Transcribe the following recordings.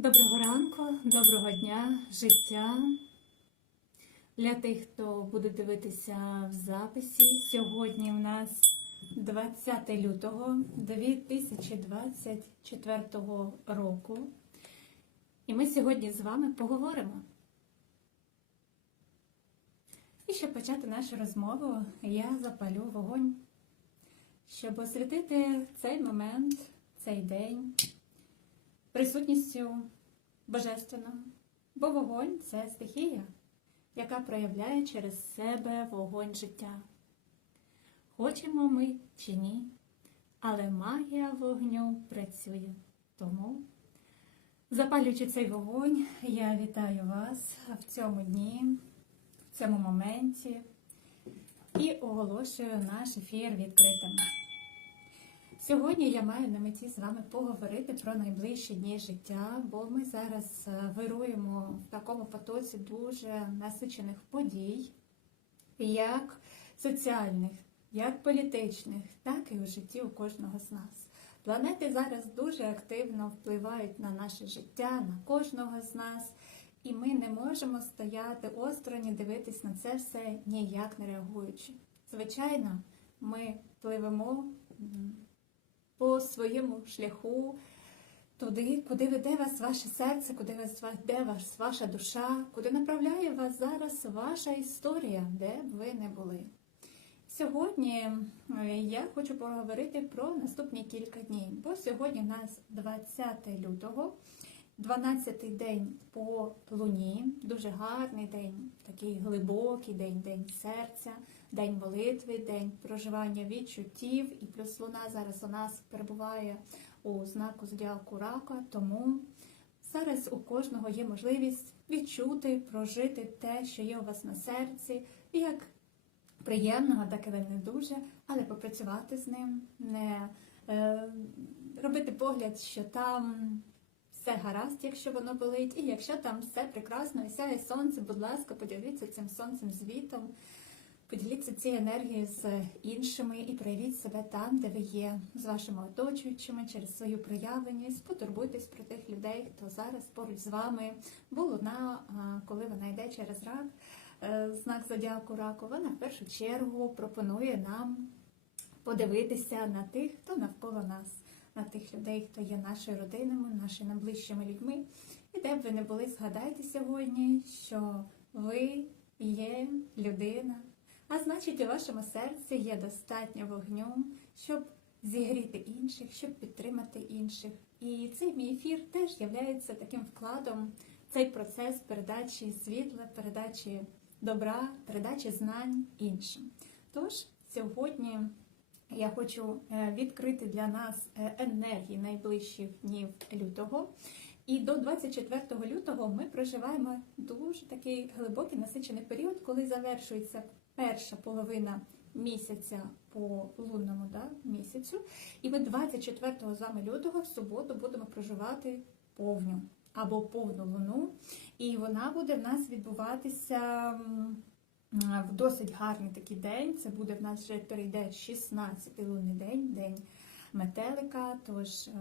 Доброго ранку, доброго дня, життя. Для тих, хто буде дивитися в записі, сьогодні у нас 20 лютого 2024 року. І ми сьогодні з вами поговоримо. І щоб почати нашу розмову, я запалю вогонь, щоб освітити цей момент, цей день присутністю божественного. Бо вогонь це стихія, яка проявляє через себе вогонь життя. Хочемо ми чи ні, але магія вогню працює. Тому, запалюючи цей вогонь, я вітаю вас в цьому дні, в цьому моменті і оголошую наш ефір відкритим. Сьогодні я маю на меті з вами поговорити про найближчі дні життя, бо ми зараз е, вируємо в такому потоці дуже насичених подій, як соціальних, як політичних, так і у житті у кожного з нас. Планети зараз дуже активно впливають на наше життя, на кожного з нас, і ми не можемо стояти осторонь і дивитись на це все ніяк не реагуючи. Звичайно, ми пливемо м, по своєму шляху туди, куди веде вас ваше серце, куди вас веде вас ваша душа, куди направляє вас зараз ваша історія, де б ви не були. Сьогодні е, я хочу поговорити про наступні кілька днів, бо сьогодні у нас 20 лютого, 12-й день по луні, дуже гарний день, такий глибокий день, день серця, день молитви, день проживання відчуттів, і плюс луна зараз у нас перебуває у знаку зодіаку рака, тому зараз у кожного є можливість відчути, прожити те, що є у вас на серці, як приємного, так і не дуже, але попрацювати з ним, не е, робити погляд, що там все гаразд, якщо воно болить, і якщо там все прекрасно, і сяє сонце, будь ласка, поділіться цим сонцем звітом, поділіться цією енергією з іншими і проявіть себе там, де ви є, з вашими оточуючими, через свою проявленість, потурбуйтесь про тих людей, хто зараз поруч з вами, бо луна, коли вона йде через рак е, знак зодіаку раку, вона в першу чергу пропонує нам подивитися на тих, хто навколо нас, на тих людей, хто є нашою родинами, нашими найближчими людьми. І де б ви не були, згадайте сьогодні, що ви є людина, а значить, у вашому серці є достатньо вогню, щоб зігріти інших, щоб підтримати інших. І цей мій ефір теж є таким вкладом цей процес передачі світла, передачі добра, передачі знань іншим. Тож сьогодні я хочу е, відкрити для нас е, енергії найближчих днів лютого. І до 24 лютого ми проживаємо дуже такий глибокий насичений період, коли завершується перша половина місяця по лунному да, місяцю. І ми 24 з вами лютого в суботу будемо проживати повню або повну луну. І вона буде в нас відбуватися в досить гарний такий день. Це буде в нас вже перейде 16-й лунний день, день метелика. Тож е,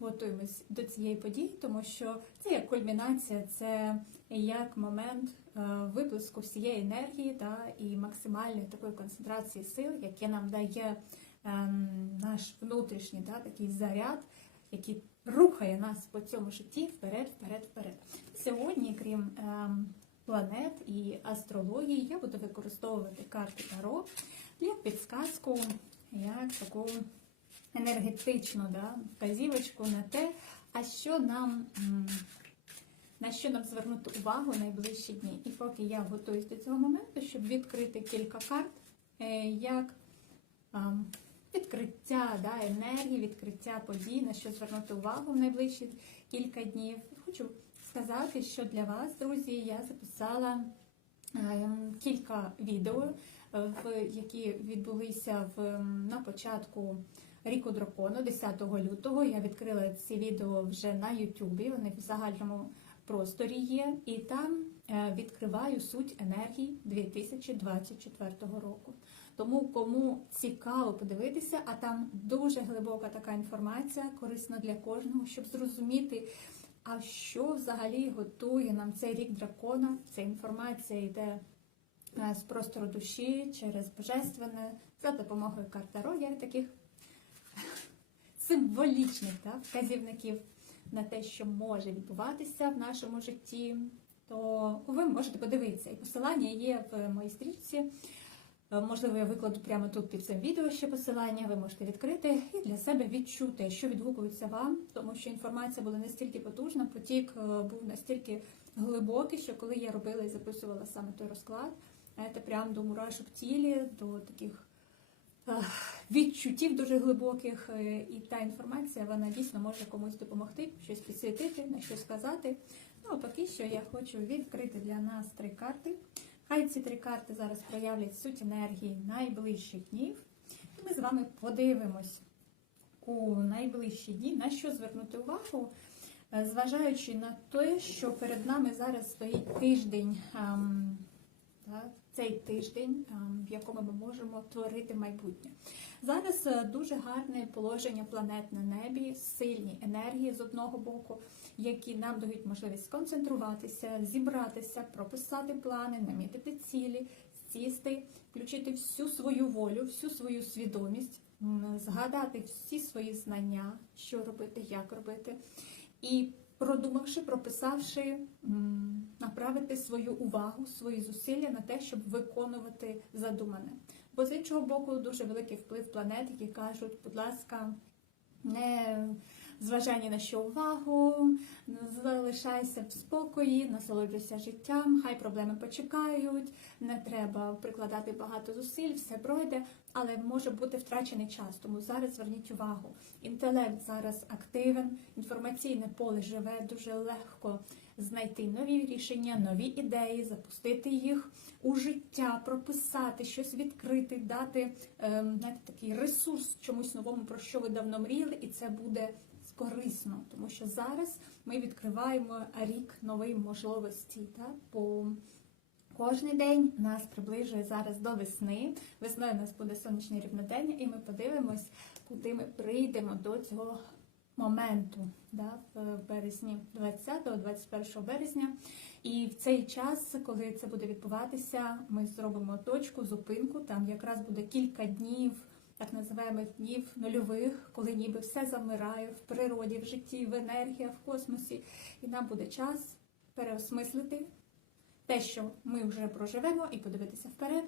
готуємось до цієї події, тому що це як кульмінація, це як момент е, виплеску всієї енергії та і максимальної такої концентрації сил, яке нам дає ем, наш внутрішній да, такий заряд, який рухає нас по цьому житті вперед, вперед, вперед. Сьогодні, крім ем, планет і астрології, я буду використовувати карти Таро для підсказку, як таку енергетичну да, вказівочку на те, а що нам. на що нам звернути увагу найближчі дні. І поки я готуюсь до цього моменту, щоб відкрити кілька карт, е, як відкриття да, енергії, відкриття подій, на що звернути увагу в найближчі кілька днів. Хочу сказати, що для вас, друзі, я записала е, кілька відео, які відбулися в, на початку ріку дракону, 10 лютого. Я відкрила ці відео вже на Ютубі. Вони в загальному просторі є, і там е, відкриваю суть енергії 2024 року. Тому кому цікаво подивитися, а там дуже глибока така інформація, корисна для кожного, щоб зрозуміти А що взагалі готує нам цей рік дракона? Ця інформація йде е, з простору душі через божественне за допомогою карт Таро. Є таких символічних да, вказівників на те, що може відбуватися в нашому житті, то ви можете подивитися. І посилання є в моїй стрічці. Е, Можливо, я викладу прямо тут під цим відео ще посилання. Ви можете відкрити і для себе відчути, що відгукується вам, тому що інформація була настільки потужна, потік е, був настільки глибокий, що коли я робила і записувала саме той розклад, це прям до мурашок тілі, до таких відчуттів дуже глибоких. е, І та інформація вона дійсно може комусь допомогти, щось підсвітити, на щось сказати. Ну а поки що я хочу відкрити для нас три карти. Хай ці три карти зараз проявлять суть енергії найближчих днів. І ми з вами подивимось у найближчі дні, на що звернути увагу, е, зважаючи на те, що перед нами зараз стоїть тиждень, ем, цей тиждень, ем, в якому ми можемо творити майбутнє. Зараз е, дуже гарне положення планет на небі, сильні енергії з одного боку, які нам дають можливість сконцентруватися, зібратися, прописати плани, намітити цілі, сісти, включити всю свою волю, всю свою свідомість, згадати всі свої знання, що робити, як робити, і продумавши, прописавши, направити свою увагу, свої зусилля на те, щоб виконувати задумане. Бо з іншого боку, дуже великий вплив планет, які кажуть, будь ласка, не зважай на що увагу, залишайся в спокої, насолоджуйся життям, хай проблеми почекають, не треба прикладати багато зусиль, все пройде, але може бути втрачений час. Тому зараз зверніть увагу. Інтелект зараз активен, інформаційне поле живе дуже легко знайти нові рішення, нові ідеї, запустити їх у життя, прописати, щось відкрити, дати ем, знаєте, такий ресурс чомусь новому, про що ви давно мріяли, і це буде корисно, тому що зараз ми відкриваємо рік нових можливостей. Так? Кожний день нас приближує зараз до весни. Весною у нас буде сонячне рівнодення, і ми подивимось, куди ми прийдемо до цього моменту да, в березні 20-21 березня. І в цей час, коли це буде відбуватися, ми зробимо точку, зупинку. Там якраз буде кілька днів, так називаємо днів нульових, коли ніби все замирає в природі, в житті, в енергії, в космосі. І нам буде час переосмислити те, що ми вже проживемо, і подивитися вперед,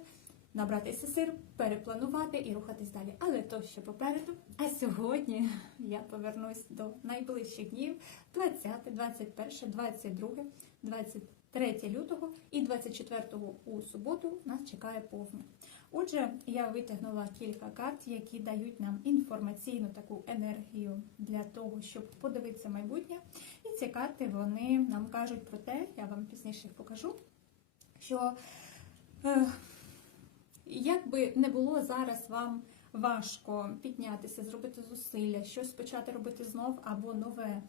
набратися сил, перепланувати і рухатись далі. Але то ще попереду. А сьогодні я повернусь до найближчих днів 20, 21, 22, 23 лютого і 24 у суботу нас чекає повня. Отже, я витягнула кілька карт, які дають нам інформаційну таку енергію для того, щоб подивитися майбутнє. І ці карти вони нам кажуть про те, я вам пізніше їх покажу, що е, як би не було зараз вам важко піднятися, зробити зусилля, щось почати робити знов або нове.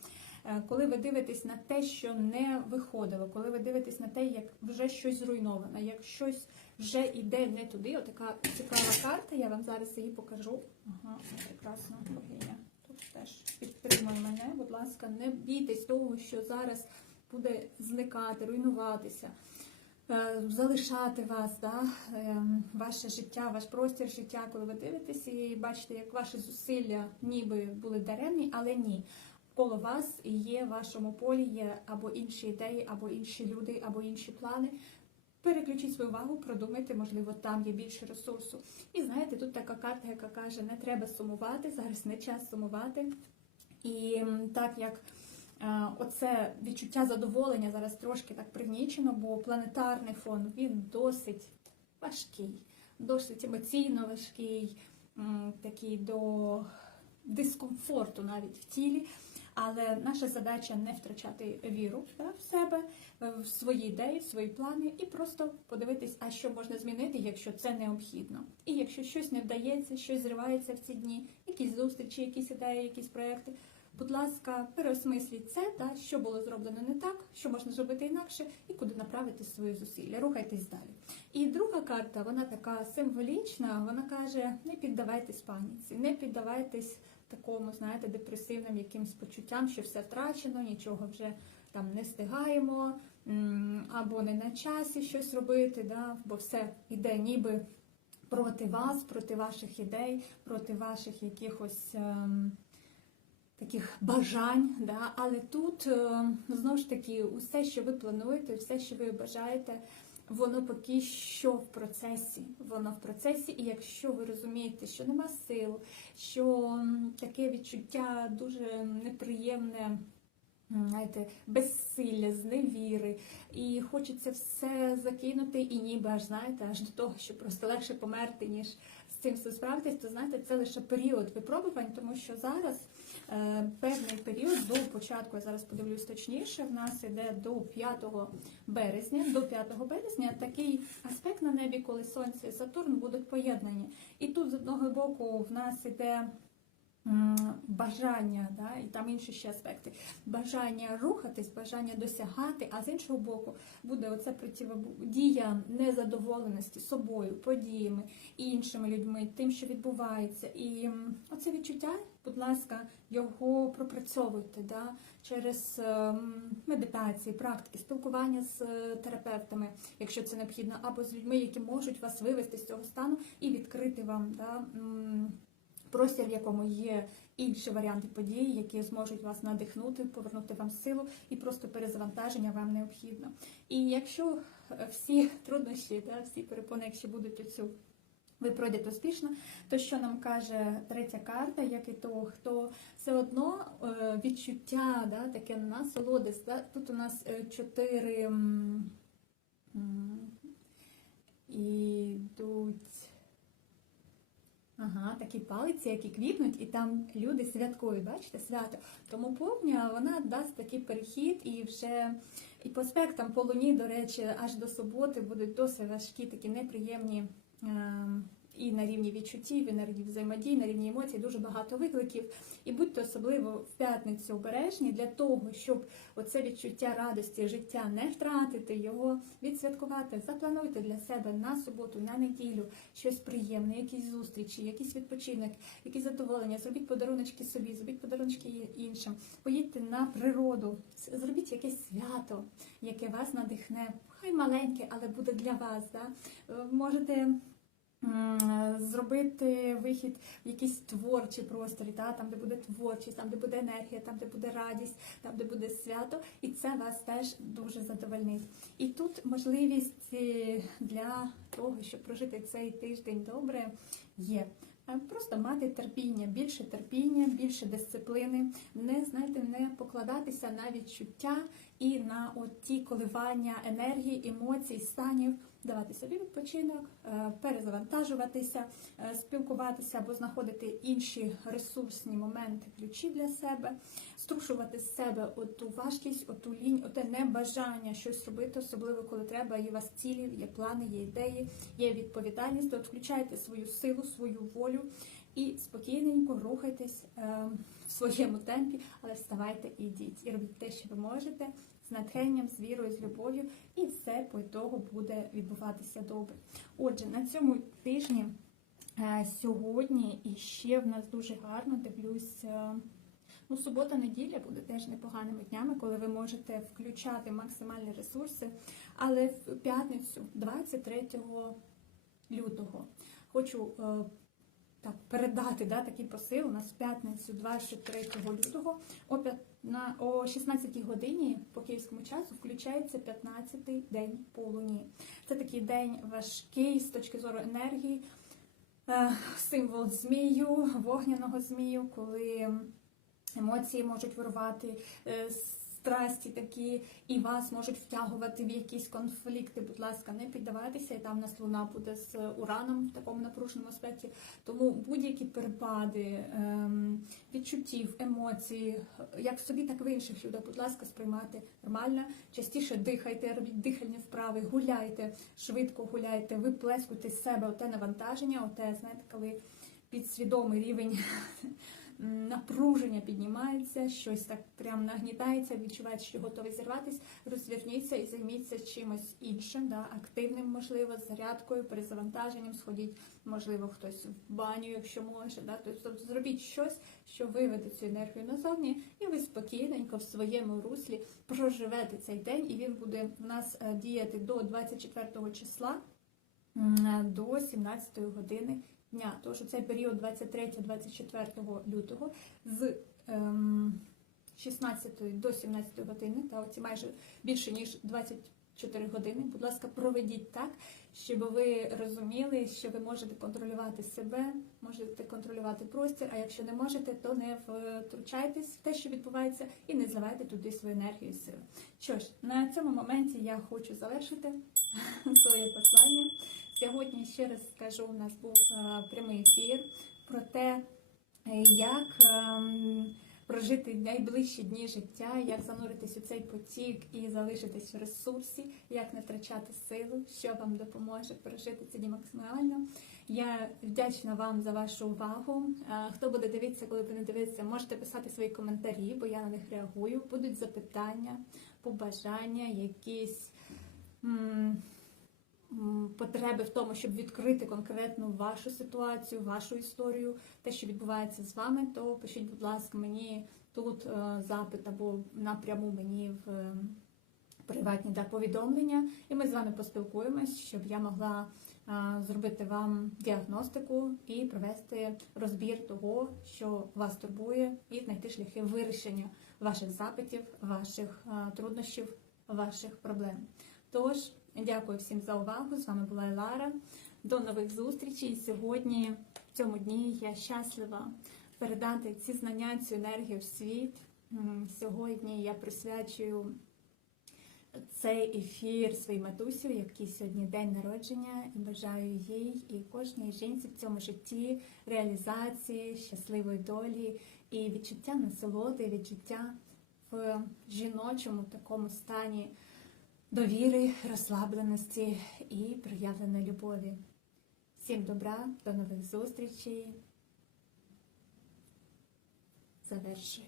Е, Коли ви дивитесь на те, що не виходило, коли ви дивитесь на те, як вже щось зруйновано, як щось вже йде не туди, отака цікава карта, я вам зараз її покажу. Ага, прекрасна богиня. Тут теж підтримує мене, будь ласка, не бійтесь того, що зараз буде зникати, руйнуватися. е, Залишати вас, да, е, ваше життя, ваш простір життя, коли ви дивитесь і бачите, як ваші зусилля ніби були даремні, але ні. Коло вас є в вашому полі є або інші ідеї, або інші люди, або інші плани. Переключіть свою увагу, продумайте, можливо, там є більше ресурсу. І знаєте, тут така карта, яка каже, не треба сумувати, зараз не час сумувати. І так як е, оце відчуття задоволення зараз трошки так пригнічено, бо планетарний фон він досить важкий, досить емоційно важкий, такий до дискомфорту навіть в тілі. Але наша задача не втрачати віру да, в себе, е, в свої ідеї, в свої плани, і просто подивитись, а що можна змінити, якщо це необхідно. І якщо щось не вдається, щось зривається в ці дні, якісь зустрічі, якісь ідеї, якісь проекти. Будь ласка, переосмисліть це, та що було зроблено не так, що можна зробити інакше, і куди направити свої зусилля. Рухайтесь далі. І друга карта, вона така символічна. Вона каже: не піддавайтесь паніці, не піддавайтесь такому, знаєте, депресивним якимсь почуттям, що все втрачено, нічого вже там не встигаємо, або не на часі щось робити, да, бо все йде ніби проти вас, проти ваших ідей, проти ваших якихось. ем, Таких бажань, да? але тут е, знову ж таки усе, що ви плануєте, все, що ви бажаєте, воно поки що в процесі. Воно в процесі, і якщо ви розумієте, що нема сил, що таке відчуття дуже неприємне. Знаєте, безсилля, зневіри, і хочеться все закинути, і ніби аж знаєте, аж до того, що просто легше померти, ніж з цим все справитись, то знаєте, це лише період випробувань, тому що зараз певний період до початку, я зараз подивлюсь точніше, в нас іде до 5 березня. До 5 березня такий аспект на небі, коли Сонце і Сатурн будуть поєднані. І тут з одного боку в нас іде. Бажання, да, і там інші ще аспекти. Бажання рухатись, бажання досягати, а з іншого боку буде оце противодія незадоволеності собою, подіями, іншими людьми, тим, що відбувається. І оце відчуття, будь ласка, його пропрацьовуйте да, через ем, медитації, практики, спілкування з е, терапевтами, якщо це необхідно, або з людьми, які можуть вас вивести з цього стану і відкрити вам да, простір, в якому є інші варіанти подій, які зможуть вас надихнути, повернути вам силу, і просто перезавантаження вам необхідно. І якщо е, всі труднощі, да, всі перепони, якщо будуть оцю ви пройдете успішно, то що нам каже третя карта, як і то, хто все одно е, відчуття, да, таке насолодис. Да? Тут у нас е, чотири ідуть. Ага, такі палиці, які квітнуть, і там люди святкують, бачите, свято. Тому повня вона дасть такий перехід і вже і по спектам по луні, до речі, аж до суботи будуть досить важкі, такі неприємні. ем, І на рівні відчуттів, і на рівні взаємодій, на рівні емоцій дуже багато викликів. І будьте особливо в п'ятницю обережні для того, щоб оце відчуття радості життя не втратити, його відсвяткувати. Заплануйте для себе на суботу, на неділю щось приємне, якісь зустрічі, якийсь відпочинок, якісь задоволення. Зробіть подаруночки собі, зробіть подаруночки іншим. Поїдьте на природу, зробіть якесь свято, яке вас надихне. Хай маленьке, але буде для вас. Да? Е, Можете зробити вихід в якийсь творчий простір, да? там, де буде творчість, там, де буде енергія, там, де буде радість, там, де буде свято, і це вас теж дуже задовольнить. І тут можливість е, для того, щоб прожити цей тиждень добре, є. Е, Просто мати терпіння, більше терпіння, більше дисципліни, не знаєте, не покладатися на відчуття і на от ті коливання енергії, емоцій, станів, давати собі відпочинок, е, перезавантажуватися, е, спілкуватися або знаходити інші ресурсні моменти, ключі для себе, струшувати з себе оту важкість, оту лінь, оте небажання щось робити, особливо коли треба, є у вас цілі, є плани, є ідеї, є відповідальність. То відключайте свою силу, свою волю і спокійненько рухайтесь е, в своєму темпі, але вставайте і йдіть. І робіть те, що ви можете, з натхненням, з вірою, з любов'ю, і все по ітогу буде відбуватися добре. Отже, на цьому тижні е, сьогодні і ще в нас дуже гарно дивлюсь. е, Ну, субота-неділя буде теж непоганими днями, коли ви можете включати максимальні ресурси. Але в п'ятницю, 23 лютого, хочу так, передати да, такий посил. У нас в п'ятницю, 23 лютого, о, п'ят- на, о 16 годині по київському часу включається 15-й день по луні. Це такий день важкий з точки зору енергії, е, символ змію, вогняного змію, коли емоції можуть вирувати, е, страсті такі, і вас можуть втягувати в якісь конфлікти. Будь ласка, не піддавайтеся, і там у нас луна буде з ураном в такому напруженому аспекті. Тому будь-які перепади ем, відчуттів, емоцій, як в собі, так і в інших людях, будь ласка, сприймати нормально. Частіше дихайте, робіть дихальні вправи, гуляйте, швидко гуляйте, виплескуйте з себе оте навантаження, оте, знаєте, коли підсвідомий рівень напруження піднімається, щось так прям нагнітається, відчуваєте, що готові зірватись, розверніться і займіться чимось іншим, да, активним, можливо, зарядкою, перезавантаженням, сходіть, можливо, хтось в баню, якщо може. Да, тобто зробіть щось, що виведе цю енергію назовні, і ви спокійненько в своєму руслі проживете цей день, і він буде в нас е, діяти до 24 числа до 17 години дня. Тож цей період 23-24 лютого з ем, 16 до 17 години, та оці майже більше ніж 24 години. Будь ласка, проведіть так, щоб ви розуміли, що ви можете контролювати себе, можете контролювати простір. А якщо не можете, то не втручайтесь в те, що відбувається, і не зливайте туди свою енергію і сили. Що ж, на цьому моменті я хочу завершити своє послання. Сьогодні ще раз скажу, у нас був е, прямий ефір про те, е, як ем, прожити найближчі дні життя, як зануритись у цей потік і залишитись в ресурсі, як не втрачати силу, що вам допоможе прожити ці дні максимально. Я вдячна вам за вашу увагу. Е, Хто буде дивитися, коли буде дивитися, можете писати свої коментарі, бо я на них реагую. Будуть запитання, побажання, якісь. Потреби в тому, щоб відкрити конкретну вашу ситуацію, вашу історію, те, що відбувається з вами, то пишіть, будь ласка, мені тут е, запит або напряму мені в е, приватні да, повідомлення, і ми з вами поспілкуємось, щоб я могла е, зробити вам діагностику і провести розбір того, що вас турбує, і знайти шляхи вирішення ваших запитів, ваших труднощів, ваших проблем. Тож, дякую всім за увагу. З вами була Елара. До нових зустрічей. Сьогодні, в цьому дні, я щаслива передати ці знання, цю енергію в світ. Сьогодні я присвячую цей ефір своїй матусі, який сьогодні день народження, і бажаю їй і кожній жінці в цьому житті реалізації, щасливої долі і відчуття насолоди, відчуття в жіночому такому стані довіри, розслабленості і проявленої любові. Всім добра, до нових зустрічей. Завершую.